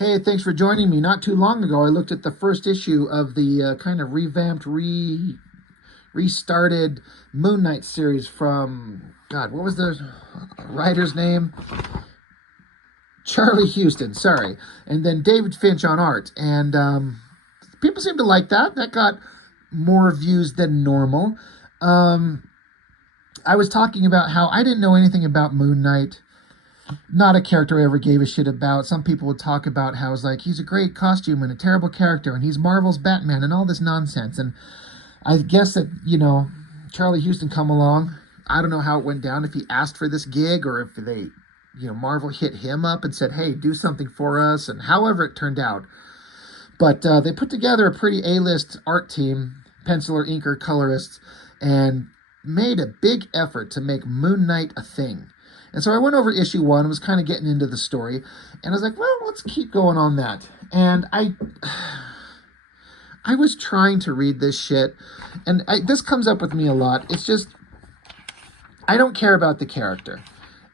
Hey, thanks for joining me. Not too long ago, I looked at the first issue of the kind of revamped, restarted Moon Knight series from, God, what was the writer's name? Charlie Houston, sorry. And then David Finch on art. And people seem to like that. That got more views than normal. Um, I was talking about how I didn't know anything about Moon Knight. Not a character I ever gave a shit about. Some people would talk about how it's like he's a great costume and a terrible character and he's Marvel's Batman and all this nonsense. And I guess that, Charlie Houston come along. I don't know how it went down, if he asked for this gig or if they, Marvel hit him up and said, hey, do something for us, and however it turned out. But they put together a pretty A-list art team, penciler, inker, colorists, and made a big effort to make Moon Knight a thing. And so I went over issue 1, was kind of getting into the story, and I was like, well, let's keep going on that. And I was trying to read this shit, and this comes up with me a lot. It's just, I don't care about the character.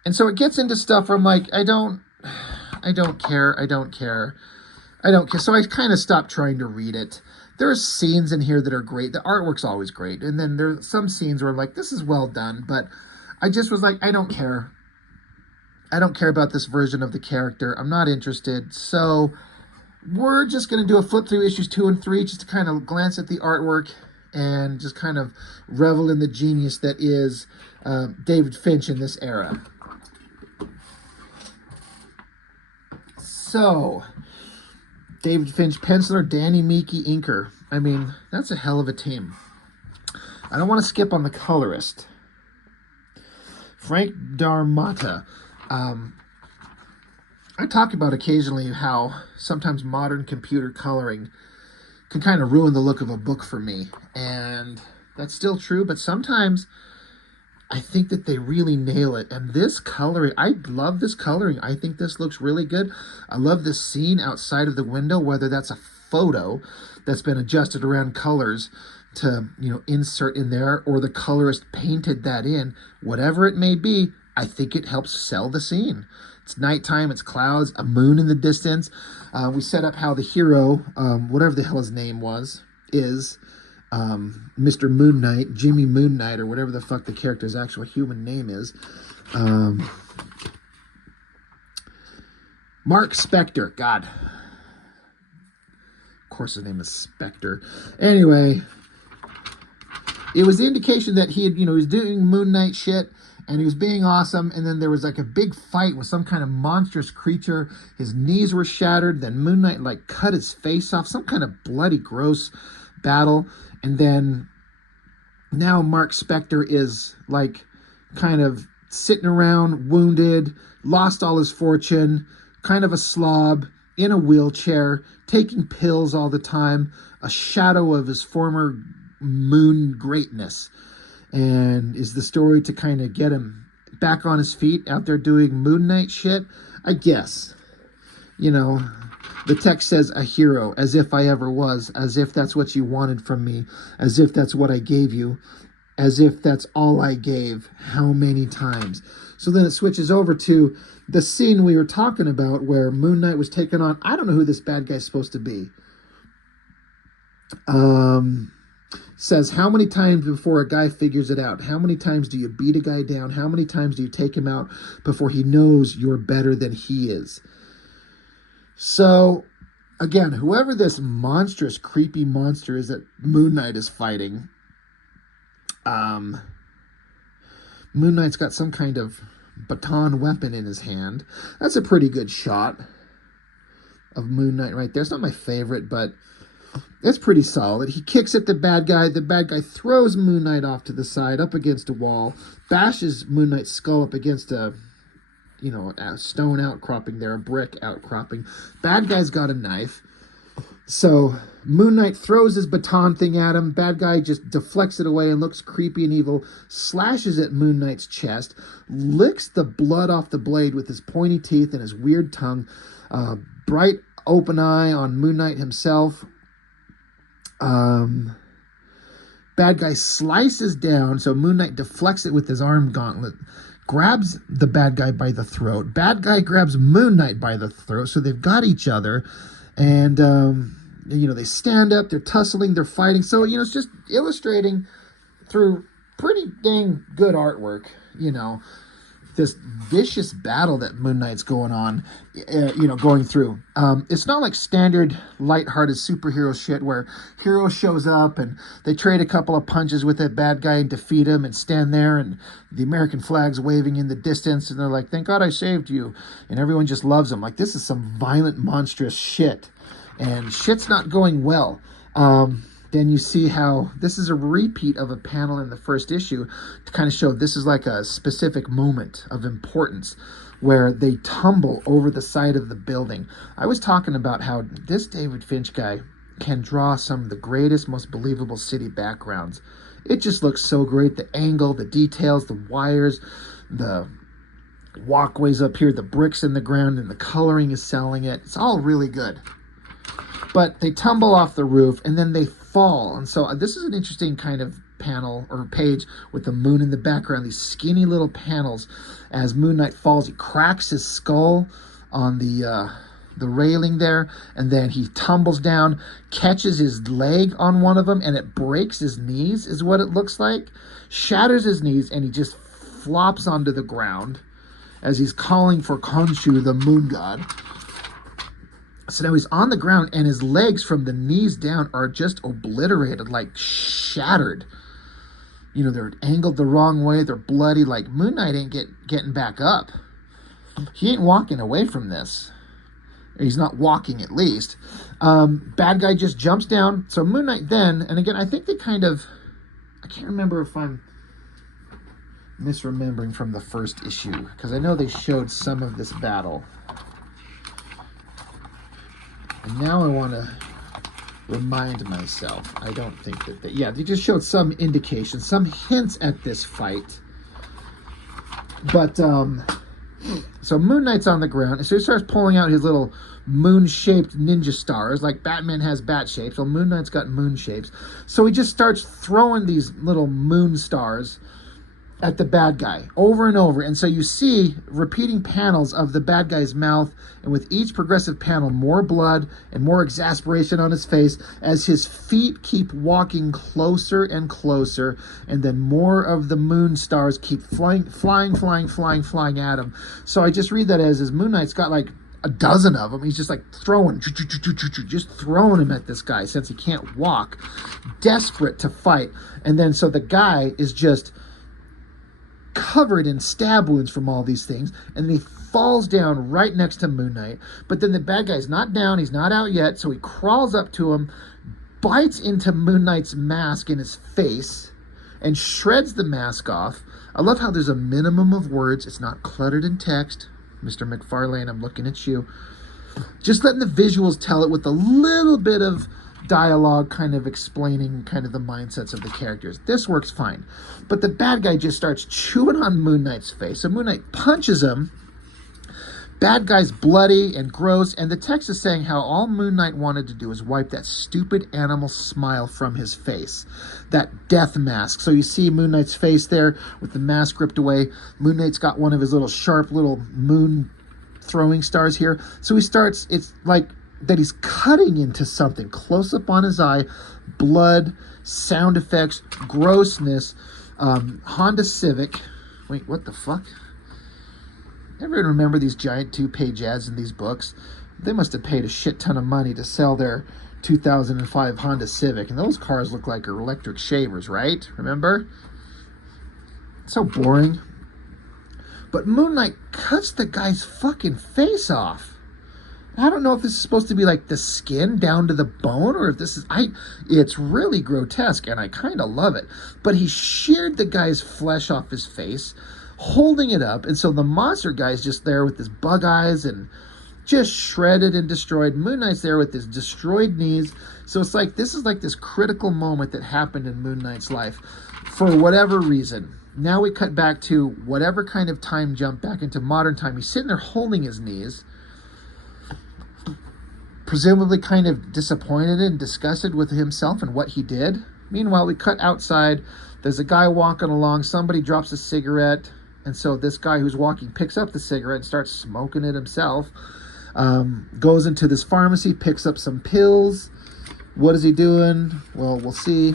And so it gets into stuff where I'm like, I don't care. So I kind of stopped trying to read it. There's scenes in here that are great. The artwork's always great. And then there's some scenes where I'm like, this is well done, but I just was like, I don't care. I don't care about this version of the character. I'm not interested. So we're just going to do a flip through issues 2 and 3 just to kind of glance at the artwork and just kind of revel in the genius that is David Finch in this era. So, David Finch penciler, Danny Meeke inker. I mean, that's a hell of a team. I don't want to skip on the colorist. Frank Darmata. I talk about occasionally how sometimes modern computer coloring can kind of ruin the look of a book for me. And that's still true, but sometimes I think that they really nail it. And this coloring, I love this coloring. I think this looks really good. I love this scene outside of the window, whether that's a photo that's been adjusted around colors to, insert in there, or the colorist painted that in. Whatever it may be, I think it helps sell the scene. It's nighttime, it's clouds, a moon in the distance. We set up how the hero, whatever the hell his name is Mr. Moon Knight, Jimmy Moon Knight, or whatever the fuck the character's actual human name is. Mark Spector. God. Of course his name is Spector. Anyway, it was the indication that he had, he was doing Moon Knight shit, and he was being awesome, and then there was like a big fight with some kind of monstrous creature. His knees were shattered, then Moon Knight like cut his face off, some kind of bloody, gross battle. And then now Mark Spector is like kind of sitting around, wounded, lost all his fortune, kind of a slob, in a wheelchair, taking pills all the time, a shadow of his former moon greatness. And is the story to kind of get him back on his feet out there doing Moon Knight shit? I guess. The text says a hero, as if I ever was, as if that's what you wanted from me, as if that's what I gave you, as if that's all I gave, how many times? So then it switches over to the scene we were talking about where Moon Knight was taken on. I don't know who this bad guy's supposed to be. Says, how many times before a guy figures it out? How many times do you beat a guy down? How many times do you take him out before he knows you're better than he is? So, again, whoever this monstrous, creepy monster is that Moon Knight is fighting, Moon Knight's got some kind of baton weapon in his hand. That's a pretty good shot of Moon Knight right there. It's not my favorite, but it's pretty solid. He kicks at the bad guy. The bad guy throws Moon Knight off to the side, up against a wall, bashes Moon Knight's skull up against a stone outcropping there, a brick outcropping. Bad guy's got a knife. So Moon Knight throws his baton thing at him. Bad guy just deflects it away and looks creepy and evil, slashes at Moon Knight's chest, licks the blood off the blade with his pointy teeth and his weird tongue. Bright open eye on Moon Knight himself. Bad guy slices down, so Moon Knight deflects it with his arm gauntlet, grabs the bad guy by the throat. Bad guy grabs Moon Knight by the throat. So they've got each other. And, they stand up, they're tussling, they're fighting. So, it's just illustrating through pretty dang good artwork, this vicious battle that Moon Knight's going on, going through. It's not like standard lighthearted superhero shit where hero shows up and they trade a couple of punches with that bad guy and defeat him and stand there and the American flag's waving in the distance and they're like, thank God I saved you. And everyone just loves him. Like, this is some violent, monstrous shit. And shit's not going well. Then you see how this is a repeat of a panel in the first issue to kind of show this is like a specific moment of importance where they tumble over the side of the building. I was talking about how this David Finch guy can draw some of the greatest, most believable city backgrounds. It just looks so great. The angle, the details, the wires, the walkways up here, the bricks in the ground, and the coloring is selling it. It's all really good. But they tumble off the roof and then they fall. And so this is an interesting kind of panel or page with the moon in the background, these skinny little panels. As Moon Knight falls, he cracks his skull on the railing there, and then he tumbles down, catches his leg on one of them, and it breaks his knees, is what it looks like. Shatters his knees, and he just flops onto the ground as he's calling for Khonshu, the moon god. So now he's on the ground, and his legs from the knees down are just obliterated, like shattered. They're angled the wrong way. They're bloody. Like, Moon Knight ain't getting back up. He ain't walking away from this. He's not walking, at least. Bad guy just jumps down. So Moon Knight then, and again, I think they kind of, I can't remember if I'm misremembering from the first issue, because I know they showed some of this battle. And now I want to remind myself. I don't think that they just showed some indication, some hints at this fight. But, so Moon Knight's on the ground. So he starts pulling out his little moon-shaped ninja stars. Like Batman has bat shapes. Well, Moon Knight's got moon shapes. So he just starts throwing these little moon stars at the bad guy over and over. And so you see repeating panels of the bad guy's mouth, and with each progressive panel, more blood and more exasperation on his face as his feet keep walking closer and closer, and then more of the moon stars keep flying at him. So I just read that as Moon Knight's got like a dozen of them. He's just like throwing him at this guy since he can't walk, desperate to fight. And then so the guy is just covered in stab wounds from all these things, and then he falls down right next to Moon Knight. But then the bad guy's not down, he's not out yet, so he crawls up to him, bites into Moon Knight's mask in his face, and shreds the mask off. I love how there's a minimum of words. It's not cluttered in text. Mr. McFarlane, I'm looking at you. Just letting the visuals tell it with a little bit of dialogue kind of explaining kind of the mindsets of the characters. This works fine. But the bad guy just starts chewing on Moon Knight's face. So Moon Knight punches him. Bad guy's bloody and gross, and the text is saying how all Moon Knight wanted to do is wipe that stupid animal smile from his face. That death mask. So you see Moon Knight's face there with the mask ripped away. Moon Knight's got one of his little sharp little moon throwing stars here. So he starts, it's like that he's cutting into something close up on his eye, blood, sound effects, grossness. Honda Civic. Wait, what the fuck? Everyone remember these giant 2-page ads in these books? They must have paid a shit ton of money to sell their 2005 Honda Civic, and those cars look like electric shavers, right? Remember? So boring. But Moon Knight cuts the guy's fucking face off. I don't know if this is supposed to be like the skin down to the bone, or if this is, it's really grotesque, and I kind of love it. But he sheared the guy's flesh off his face, holding it up, and so the monster guy's just there with his bug eyes and just shredded and destroyed. Moon Knight's there with his destroyed knees. So it's like, this is like this critical moment that happened in Moon Knight's life for whatever reason. Now we cut back to whatever kind of time jump back into modern time. He's sitting there holding his knees, presumably kind of disappointed and disgusted with himself and what he did. Meanwhile, we cut outside. There's a guy walking along. Somebody drops a cigarette. And so this guy who's walking picks up the cigarette and starts smoking it himself. Goes into this pharmacy, picks up some pills. What is he doing? Well, we'll see.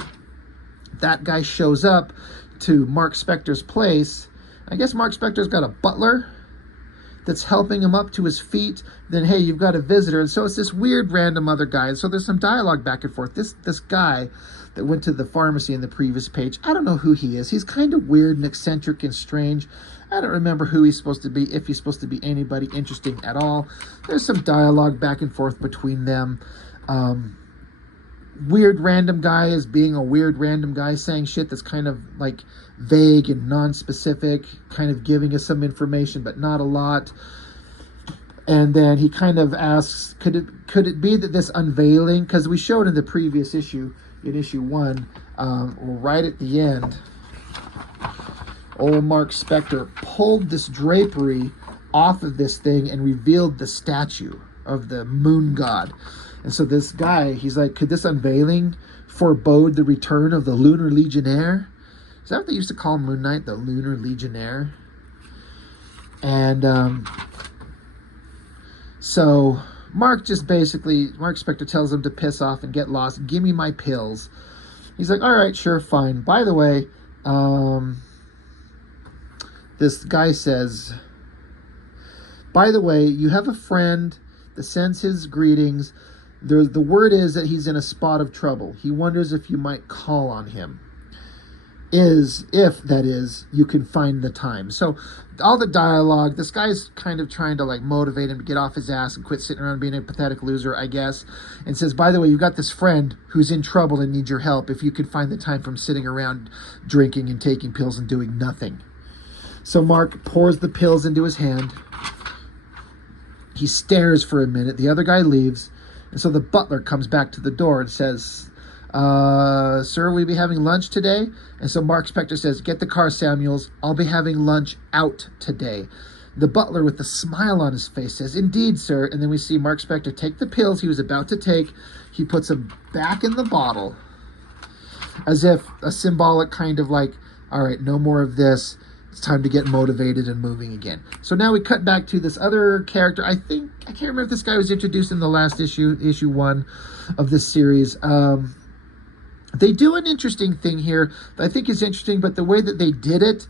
That guy shows up to Mark Spector's place. I guess Mark Spector's got a butler that's helping him up to his feet. Then, hey, you've got a visitor. And so it's this weird random other guy. And so there's some dialogue back and forth. This guy that went to the pharmacy in the previous page, I don't know who he is. He's kind of weird and eccentric and strange. I don't remember who he's supposed to be, if he's supposed to be anybody interesting at all. There's some dialogue back and forth between them. Weird random guy is being a weird random guy, saying shit that's kind of like vague and non-specific, kind of giving us some information but not a lot. And then he kind of asks, could it be that this unveiling, because we showed in the previous issue, in issue 1, right at the end, old Mark Spector pulled this drapery off of this thing and revealed the statue of the moon god. And so this guy, he's like, could this unveiling forebode the return of the Lunar Legionnaire? Is that what they used to call Moon Knight, the Lunar Legionnaire? And so Mark Spector tells him to piss off and get lost. Give me my pills. He's like, all right, sure, fine. By the way, this guy says, by the way, you have a friend that sends his greetings. The word is that he's in a spot of trouble. He wonders if you might call on him. If you can find the time. So all the dialogue, this guy's kind of trying to like motivate him to get off his ass and quit sitting around being a pathetic loser, I guess. And says, by the way, you've got this friend who's in trouble and needs your help. If you could find the time from sitting around drinking and taking pills and doing nothing. So Mark pours the pills into his hand. He stares for a minute. The other guy leaves. And so the butler comes back to the door and says, sir, will we be having lunch today? And so Mark Spector says, get the car, Samuels. I'll be having lunch out today. The butler, with a smile on his face, says, indeed, sir. And then we see Mark Spector take the pills he was about to take. He puts them back in the bottle as if a symbolic kind of like, all right, no more of this. It's time to get motivated and moving again. So now we cut back to this other character. I can't remember if this guy was introduced in the last issue 1 of this series. They do an interesting thing here that I think is interesting, but the way that they did it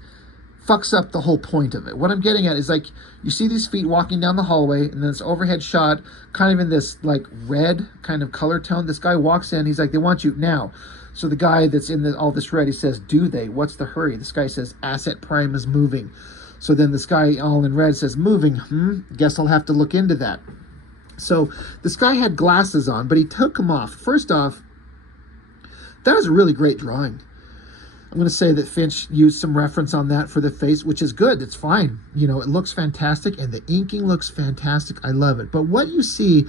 fucks up the whole point of it. What I'm getting at is, like, you see these feet walking down the hallway, and then this overhead shot, kind of in this like red kind of color tone. This guy walks in. He's like, they want you now. So the guy that's in all this red, he says, do they? What's the hurry? This guy says, Asset Prime is moving. So then this guy all in red says, moving? Guess I'll have to look into that. So this guy had glasses on, but he took them off. First off, that is a really great drawing. I'm going to say that Finch used some reference on that for the face, which is good. It's fine. You know, it looks fantastic, and the inking looks fantastic. I love it. But what you see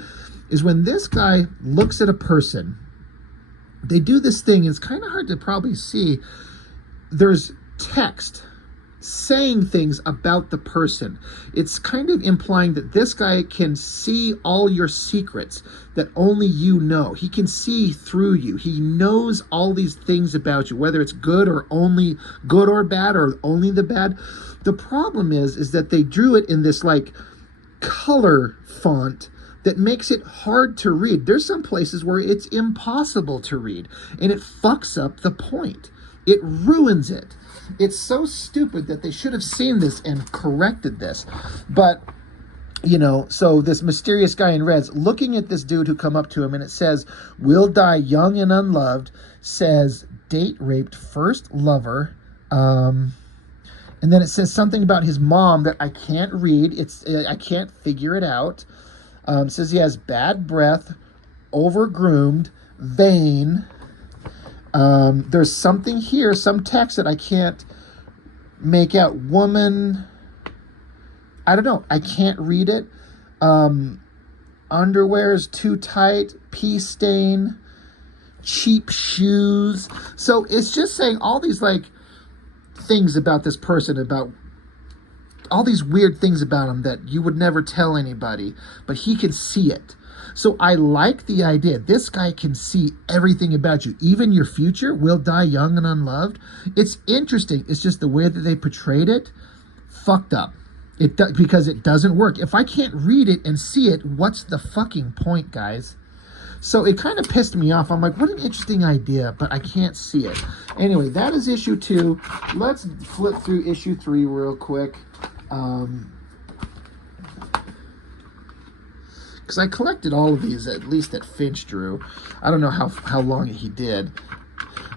is when this guy looks at a person, they do this thing. It's kind of hard to probably see. There's text saying things about the person. It's kind of implying that this guy can see all your secrets that only you know. He can see through you. He knows all these things about you, whether it's good or only good or bad or only the bad. The problem is that they drew it in this like color font that makes it hard to read. There's some places where it's impossible to read, and it fucks up the point. It ruins it. It's so stupid that they should have seen this and corrected this. But, you know, so this mysterious guy in red's looking at this dude who come up to him, and it says, will die young and unloved, says date raped first lover, and then it says something about his mom that I can't read. I can't figure it out. Says he has bad breath, overgroomed, vain. There's something here, some text that I can't make out. Woman, I don't know. I can't read it. Underwear's too tight, pee stain, cheap shoes. So it's just saying all these like things about this person, about all these weird things about him that you would never tell anybody, but he can see it. So I like the idea. This guy can see everything about you, even your future. Will die young and unloved. It's interesting. It's just the way that they portrayed it fucked up. Because it doesn't work. If I can't read it and see it, what's the fucking point, guys? So it kind of pissed me off. I'm like, what an interesting idea, but I can't see it. Anyway, that is issue 2. Let's flip through issue 3 real quick. Because I collected all of these, at least that Finch drew. I don't know how long he did.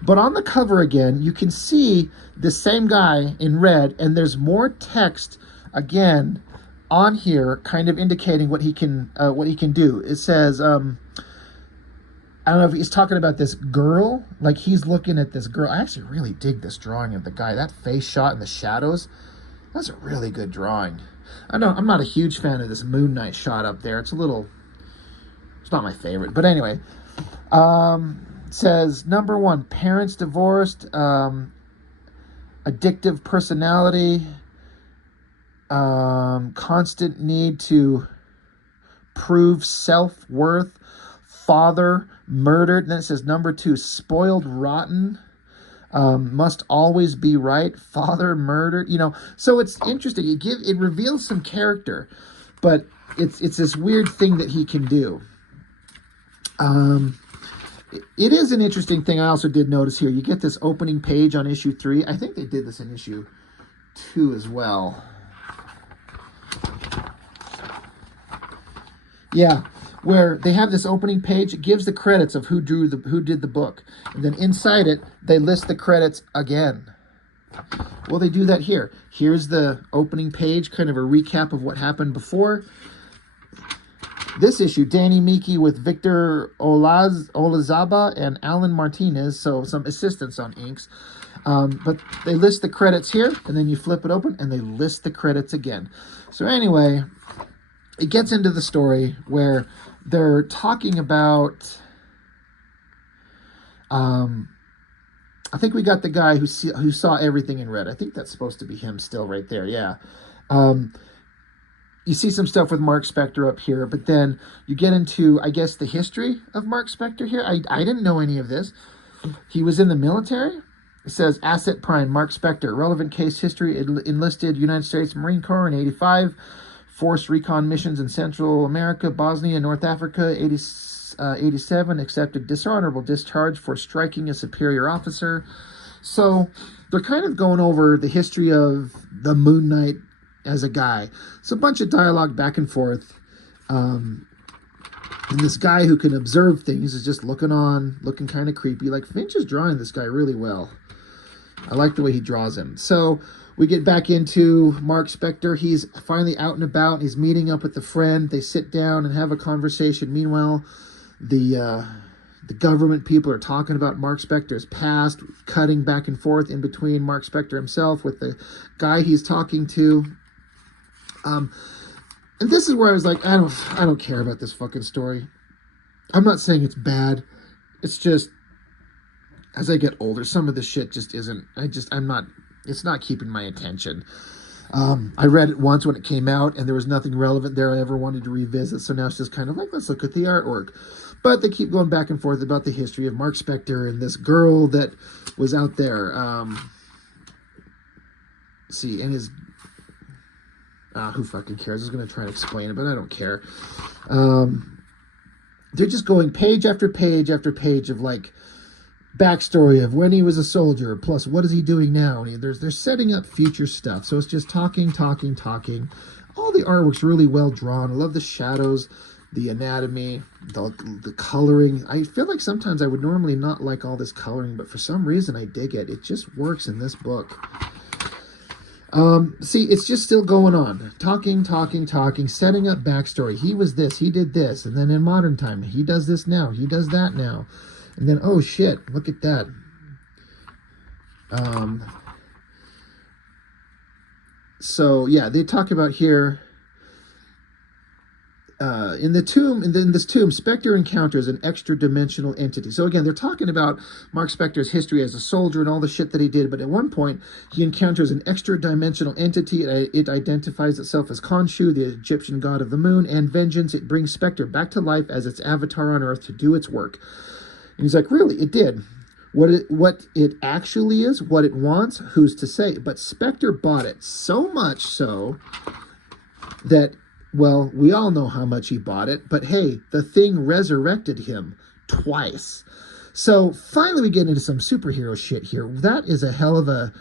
But on the cover again, you can see the same guy in red, and there's more text again on here, kind of indicating what he can do. It says, I don't know if he's talking about this girl, like he's looking at this girl. I actually really dig this drawing of the guy. That face shot in the shadows, that's a really good drawing. I know I'm not a huge fan of this Moon Knight shot up there. It's not my favorite. But anyway, it says, number 1, parents divorced, addictive personality, constant need to prove self-worth, father murdered. And then it says number 2, spoiled rotten, must always be right, father murdered. So it's interesting. It reveals some character, but it's this weird thing that he can do. It is an interesting thing. I also did notice here, you get this opening page on issue 3. I think they did this in issue 2 as well. Yeah, where they have this opening page. It gives the credits of who did the book, and then inside it they list the credits again. Well, they do that here. Here's the opening page, kind of a recap of what happened before. This issue, Danny Miki with Victor Olazaba and Alan Martinez, so some assistants on inks. But they list the credits here, and then you flip it open, and they list the credits again. So anyway, it gets into the story where they're talking about, I think we got the guy who saw everything in red. I think that's supposed to be him still right there, yeah. You see some stuff with Mark Spector up here, but then you get into, I guess, the history of Mark Spector here. I didn't know any of this. He was in the military. It says, Asset Prime, Mark Spector, relevant case history, enlisted United States Marine Corps in 85, forced recon missions in Central America, Bosnia, North Africa, 87, accepted dishonorable discharge for striking a superior officer. So they're kind of going over the history of the Moon Knight as a guy. It's a bunch of dialogue back and forth. And this guy who can observe things is just looking kind of creepy. Like, Finch is drawing this guy really well. I like the way he draws him. So we get back into Mark Spector. He's finally out and about. He's meeting up with a friend. They sit down and have a conversation. Meanwhile, the government people are talking about Mark Spector's past, cutting back and forth in between Mark Spector himself with the guy he's talking to. And this is where I was like, I don't care about this fucking story. I'm not saying it's bad. It's just, as I get older, some of the shit just isn't, it's not keeping my attention. I read it once when it came out, and there was nothing relevant there I ever wanted to revisit, so now it's just kind of like, let's look at the artwork. But they keep going back and forth about the history of Mark Spector and this girl that was out there. See, and his... who fucking cares? I was going to try to explain it, but I don't care. They're just going page after page after page of, like, backstory of when he was a soldier, plus what is he doing now? And they're setting up future stuff. So it's just talking. All the artwork's really well drawn. I love the shadows, the anatomy, the coloring. I feel like sometimes I would normally not like all this coloring, but for some reason I dig it. It just works in this book. See, it's just still going on. Talking, setting up backstory. He was this, he did this, and then in modern time, he does this now, he does that now. And then, oh shit, look at that. So, yeah, they talk about here, in this tomb, Spector encounters an extra-dimensional entity. So again, they're talking about Mark Spector's history as a soldier and all the shit that he did, but at one point, he encounters an extra-dimensional entity. It identifies itself as Khonshu, the Egyptian god of the moon, and vengeance. It brings Spector back to life as its avatar on Earth to do its work. And he's like, really? It did? What it actually is, what it wants, who's to say? But Spectre bought it so much so that, well, we all know how much he bought it, but hey, the thing resurrected him twice. So finally we get into some superhero shit here. That is a hell of a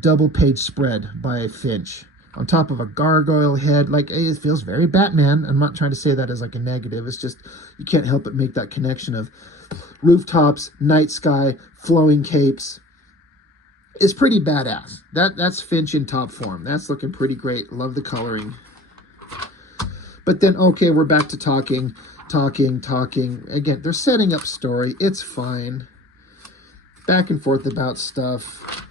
double page spread by Finch. On top of a gargoyle head, like, it feels very Batman. I'm not trying to say that as like a negative. It's just, you can't help but make that connection of rooftops, night sky, flowing capes. It's pretty badass. That's Finch in top form. That's looking pretty great. Love the coloring. But then, okay, we're back to talking. Again, they're setting up story. It's fine. Back and forth about stuff.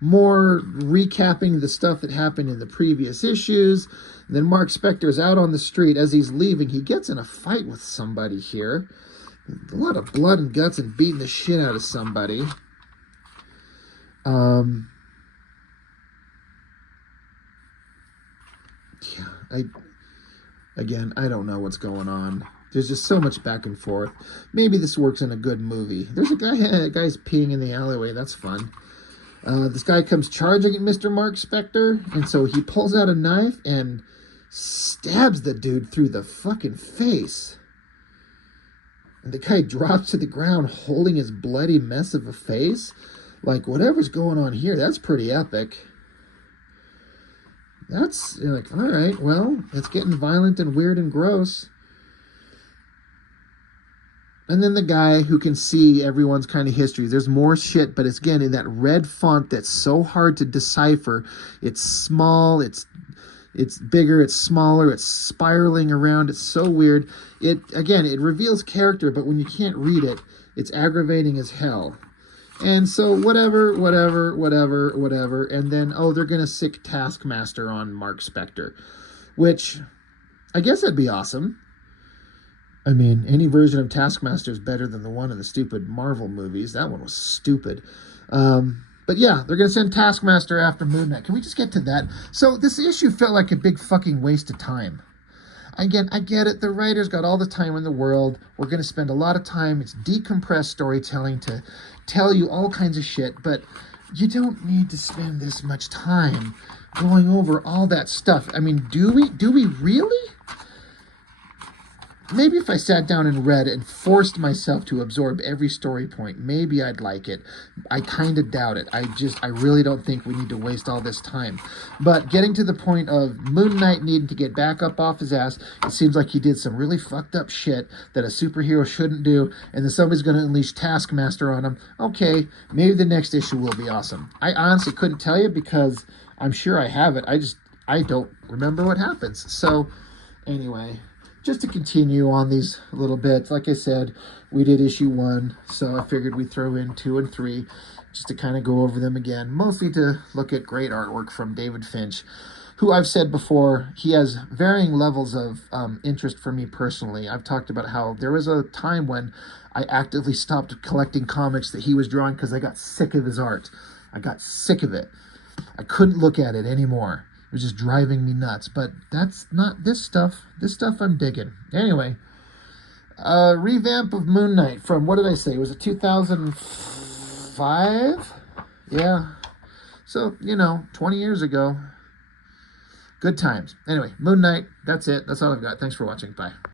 More recapping the stuff that happened in the previous issues. And then Mark Spector's out on the street. As he's leaving, he gets in a fight with somebody here. A lot of blood and guts and beating the shit out of somebody. Yeah, I don't know what's going on. There's just so much back and forth. Maybe this works in a good movie. There's a guy's peeing in the alleyway. That's fun. This guy comes charging at Mr. Mark Spector, and so he pulls out a knife and stabs the dude through the fucking face. And the guy drops to the ground holding his bloody mess of a face. Like, whatever's going on here, that's pretty epic. That's, you're like, all right, well, it's getting violent and weird and gross. And then the guy who can see everyone's kind of history. There's more shit, but it's, again, in that red font that's so hard to decipher. It's small, it's bigger, it's smaller, it's spiraling around. It's so weird. It reveals character, but when you can't read it, it's aggravating as hell. And so whatever. And then, oh, they're going to sick Taskmaster on Mark Spector, which I guess that'd be awesome. I mean, any version of Taskmaster is better than the one in the stupid Marvel movies. That one was stupid. But yeah, they're going to send Taskmaster after Moon Knight. Can we just get to that? So this issue felt like a big fucking waste of time. Again, I get it. The writer's got all the time in the world. We're going to spend a lot of time. It's decompressed storytelling to tell you all kinds of shit. But you don't need to spend this much time going over all that stuff. I mean, do we really? Maybe if I sat down and read and forced myself to absorb every story point, maybe I'd like it. I kind of doubt it. I really don't think we need to waste all this time. But getting to the point of Moon Knight needing to get back up off his ass, it seems like he did some really fucked up shit that a superhero shouldn't do, and then somebody's going to unleash Taskmaster on him. Okay, maybe the next issue will be awesome. I honestly couldn't tell you because I'm sure I have it. I don't remember what happens. So, anyway, just to continue on these little bits, like I said, we did issue 1, so I figured we'd throw in 2 and 3 just to kind of go over them again, mostly to look at great artwork from David Finch, who I've said before, he has varying levels of interest for me personally. I've talked about how there was a time when I actively stopped collecting comics that he was drawing because I got sick of his art. I got sick of it. I couldn't look at it anymore. It was just driving me nuts. But that's not this stuff. This stuff I'm digging. Anyway, revamp of Moon Knight from, what did I say? Was it 2005? Yeah. So, 20 years ago. Good times. Anyway, Moon Knight. That's it. That's all I've got. Thanks for watching. Bye.